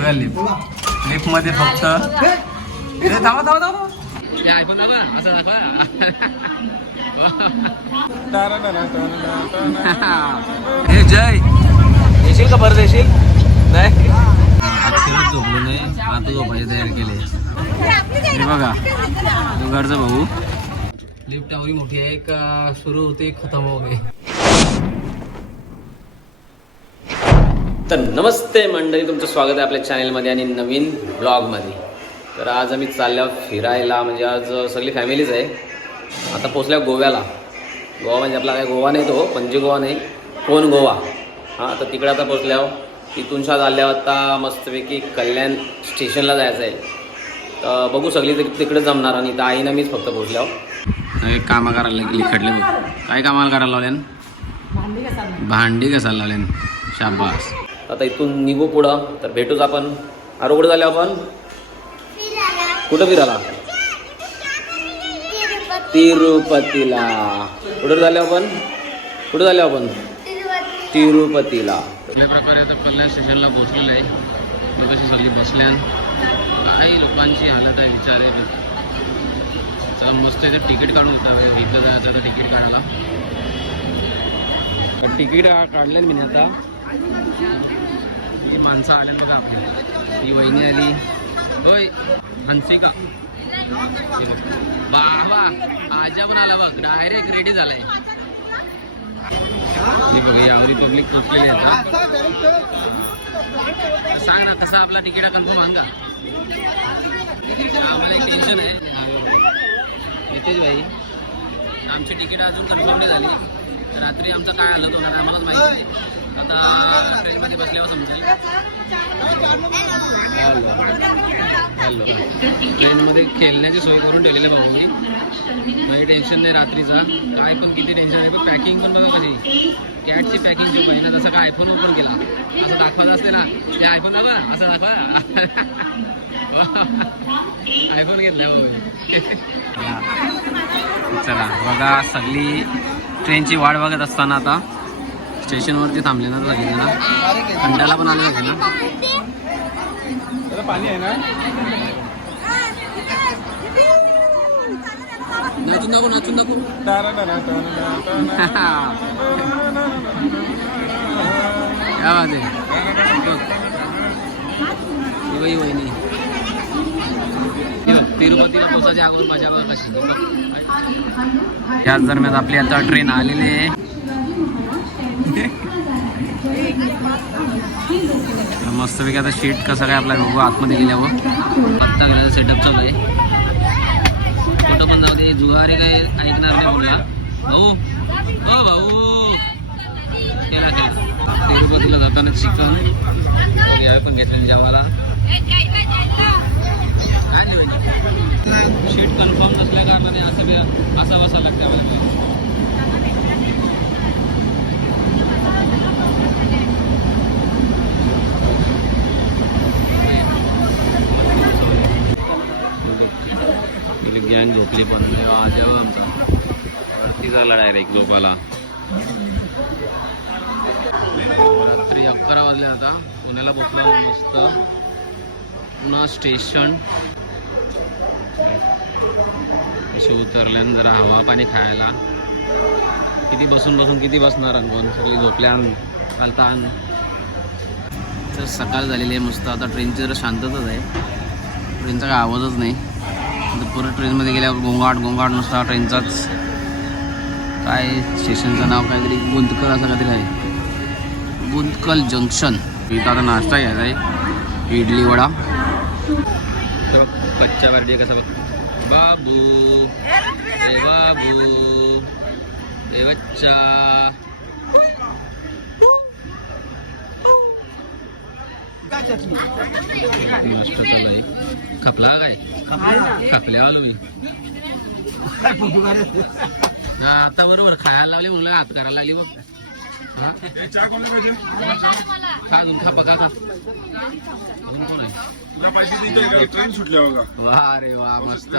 बघा लिफ्ट मध्ये फक्त धावा धावा धावा आयफोन दाखवा असं दाखवा. हे जय येशील का परत येशील नाही अक्षरच झोपलो नाही आता झोपायची तयारी केली. हे बघा दुगारचा भाऊ लिफ्ट एवढी मोठी आहे का सुरू होते खतम हो गए. तर नमस्ते मंडळी, तुमचं स्वागत आहे आपल्या चॅनलमध्ये आणि नवीन ब्लॉगमध्ये. तर आज आम्ही चाललो फिरायला, म्हणजे आज सगळी फॅमिलीच आहे. आता पोचल्या गोव्याला. गोवा म्हणजे आपला काय गोवा नाही तो पणजी गोवा नाही, कोण गोवा. हां तर तिकडे आता पोचल्यावर तिथून शाळा आल्यावर आता मस्तपैकी कल्याण स्टेशनला जायचं आहे. तर बघू सगळी तिकडे जमणार आणि तर आईनं मीच फक्त पोचल्यावर एक कामं करायला लिखडले. बघ काय कामाला करायला लावल्यान, भांडी कसायला लावल्यान. शाबास. आता इथून निघू पुढं. तर भेटूच आपण. कुठं झाले आपण, कुठं फिरायला तिरुपतीला. कुठं झाले आपण, कुठं झाले आपण तिरुपतीला. कुठल्या प्रकारे आता कल्याण स्टेशनला पोहोचलेलं आहे. लोकांशी सगळी बसल्यान. काही लोकांची हालत आहे विचार आहे. मस्त इथं तिकीट काढून होतं इथं जायचं तर तिकीट काढायला. तिकीट काढलं मी आता. ही माणसं आले बघा आपल्या. ही वहिनी आली. होय हंसिका बाबा आजा पण आला बघ, डायरेक्ट रेडी झालाय. हे बघा यावरी पब्लिक पोचलेली आहे. सांग ना कसं आपला तिकीट कन्फर्म आहे का. आम्हाला एक टेन्शन आहे येतेच भाई. आमची तिकीट अजून कन्फर्म नाही झाली. रात्री आमचं काय हालत होणार आम्हालाच माहिती. आता ट्रेनमध्ये बसल्यावर समजेल. हॅलो ट्रेनमध्ये खेळण्याची सोय करून ठेवलेली भाऊ मी. काही टेन्शन नाही रात्रीचा. काय पण किती टेन्शन आहे. पण पॅकिंग पण बघा कशी. कॅटची पॅकिंग जी पाहिजे ना, जसं काय आयफोन ओपन केला असं दाखवायचं असते ना. ते आयफोन दाखवा असं दाखवा. आयफोन घेतला भाऊ. चला बघा सगळी ट्रेनची वाट बघत असताना आता स्टेशनवरती थांबले ना सगळे ना. अंड्याला पण आले होते ना. पाणी आहे ना. नाचून दाखवू नाचून दाखवू. क्या बात आहे. वहिनी तिरुपतीला पोचायच्या अगोदर माझ्या कशी. त्याच दरम्यान आपली आता ट्रेन आलेली आहे. मस्तपैकी आता शीट कसं काय आपला बघू आतमध्ये गेल्यावर. आत्ता गेल्याचं सेटअप चालू आहे. कुठं पण जाऊ दे जुगारी काय ऐकणार नाही बोला भाऊ. हो भाऊ केला केला. तिरुपतीला जाताना चिकन यावे पण घेतले जेवायला. शीट कन्फर्म नसल्या कारणाने असं बसायला लागते आम्हाला. गँग झोपली पण आज वरती झाला डायरेक्ट झोपाला. रात्री 11 वाजले. आता पुण्याला पोचला मस्त. पुन्हा स्टेशन असे उतरले जरा हवा पाणी खायला. किती बसून बसून किती बसणार कोण. सगळी झोपल्यान चालतान. तर सकाळ झालेली आहे मस्त. आता ट्रेनची जरा शांतताच आहे. ट्रेनचा काय आवाजच नाही. पूर्ण ट्रेनमध्ये गेल्यावर गोंगाट गोंगाट नुसता ट्रेनचाच. काय स्टेशनचं नाव काहीतरी गुंतकल असं काहीतरी आहे. गुंतकल जंक्शन. इथं आता नाश्ता घ्यायचा आहे. इडली वडा. तर कच्च्या बारडी कसा बघ. बाबू ए बाबू ए बच्चा. नाश्ता चालू आहे. खपला काय खपल्या आलो मी. आता बरोबर खायला लावली म्हणलं हात करायला लागली बघ. खा बघा का कोण आहे. ट्रेन सुटल्या बघा. वा रे वा मस्त.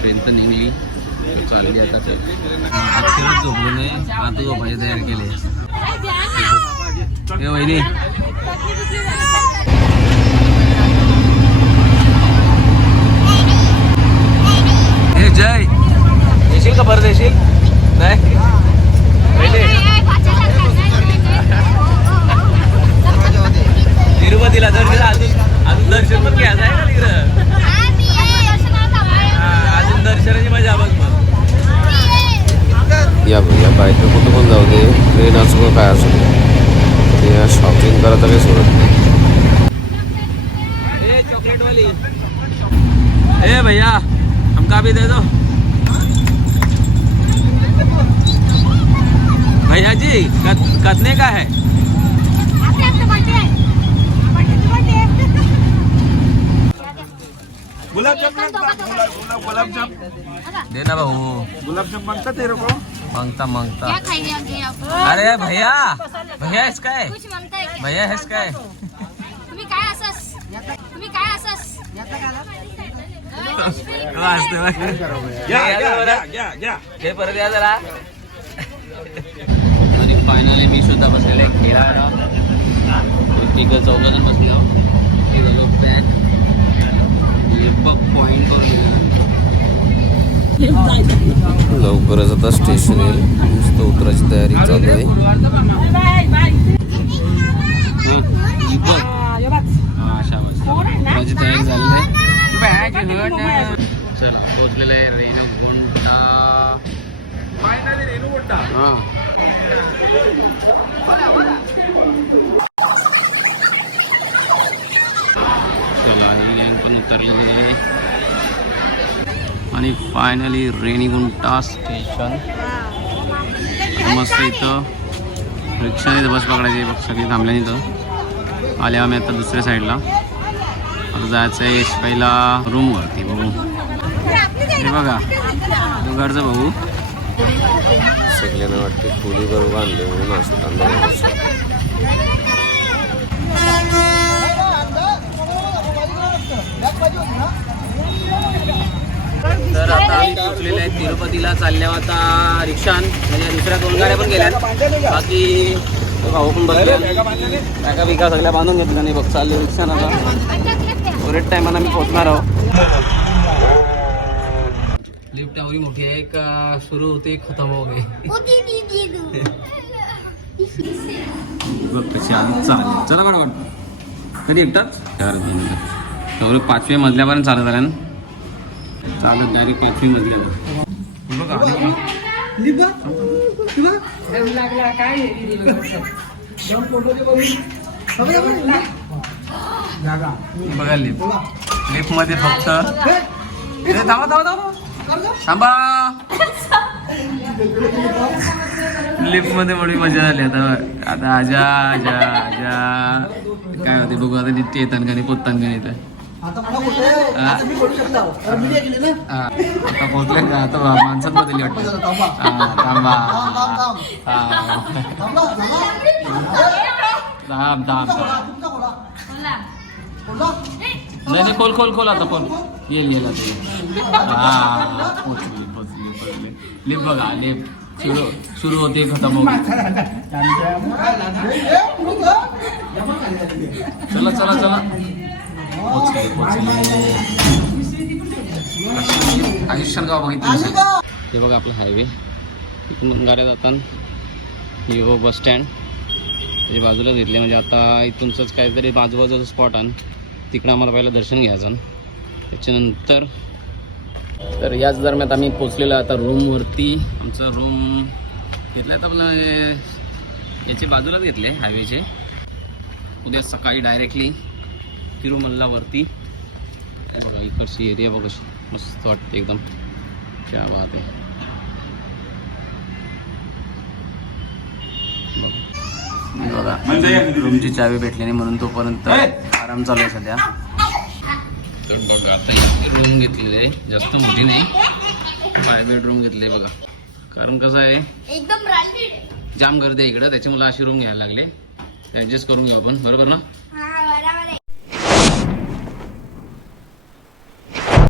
ट्रेन तर निघली चालली आता. अक्षरच झोपलो नाही आता झोपायची तयारी केली. हे वहिनी हे जय येशील का परत येशील नाही तिरुपतीला दर्शन अजून दर्शन पण घ्यायचं आहे ना तिकडं अजून दर्शनाची मजा बघ मग या भैया बाईकनं कुठं पण जाऊ दे ट्रेन असो काय असो ते शॉपिंग करायचं काही सोडत नाही चॉकलेट वाली ए भैया हमका भी दे दो भैया जी कितने का है गुलाबजाम दे ना भाऊ गुलाबजाम मांगता तेरे को मांगता मांगता क्या खाएंगे आगे आप? अरे भैया भैया इसका है कुछ मागताय भैया है इसका है तुम्ही काय असस हे परत या जरा आणि फायनली मी सुद्धा बसलेलो आहे खेळायला तिघं चौघजण बसलो पॉइंट लवकरच आता स्टेशन येईल नुसतं उतरायची तयारी चालू आहे उतरायची तयारी झाली आहे चला पोहोचलेलं आहे रेणुगुंटा हां चला आणि पण उतरलेले आहे आणि फायनली रेणीगुंटा स्टेशन मस्त इथं रिक्षाने बस पकडायची बघ सगळी थांबल्याने इथं आले आम्ही आता दुसऱ्या साईडला आता जायचं आहे पहिला रूमवरती बघू हे बघा दुगारचं बघू सगळ्यांना वाटते खोली बरोबर आणले म्हणून असताना तर आता आम्ही पोचलेले आहेत तिरुपतीला चालल्या आता रिक्षान म्हणजे दुसऱ्या 2 गाड्या पण गेल्या बाकी भाऊ पण बसले बॅगा बिगा सगळ्या बांधून घेतल्या नाही बघ चालले रिक्षान आता बरेच टायमाला मी पोचणार आहोत लिफ्ट एवढी मोठी आहे का सुरू होते खतम हो गए बघ कशी आधी चालेल चला बरं वाटतं कधी एकटाच 4 5व्या मजल्यापर्यंत चालत आल्या ना चालत डायरेक्ट 5वी मजल्यावर बघा लिफ्ट मध्ये फक्त थांबा लिफ्ट मध्ये मोठी मजा झाली आता आजा आजा आजा काय होते बघू आता नित्य येताना का नाही पोचताना का नाही आता पोहोचले का आता माणसात बदलली वाटतं थांबा थांब थांब नाही खोल खोल खोल आता खोल येईल आता हा पोचली पोचली पोचली लिफ्ट बघा लिफ्ट सुरू होते खतम हो चला चला चला पोचले पोचले आयुष्यात गाव बघितलं हे बघा आपला हायवे इथून गाड्या जातात यो बस स्टँड त्याच्या बाजूला घेतले म्हणजे आता इथूनच काहीतरी बाजूबाजूचं स्पॉट आहे तिकडं आम्हाला पहिलं दर्शन घ्यायचं त्याच्यानंतर तर याच दरम्यान आम्ही पोचलेलो आता रूमवरती आमचं रूम घेतलं तर पण याचे बाजूलाच घेतले हायवेचे उद्या सकाळी डायरेक्टली तिरुमल्लावरती बघा इकडची एरिया बघा मस्त वाटते एकदम क्या बात आहे बघा रूमची चावी भेटली नाही म्हणून तोपर्यंत आराम चालू आहे सध्या तर बघा आता इथे रूम घेतलेली आहे जास्त मोठी नाही 5 बेडरूम घेतले बघा कारण कसं आहे एकदम जाम गर्दी आहे इकडं त्याच्यामुळे अशी रूम घ्यायला लागले ॲडजस्ट करून घेऊ आपण बरोबर ना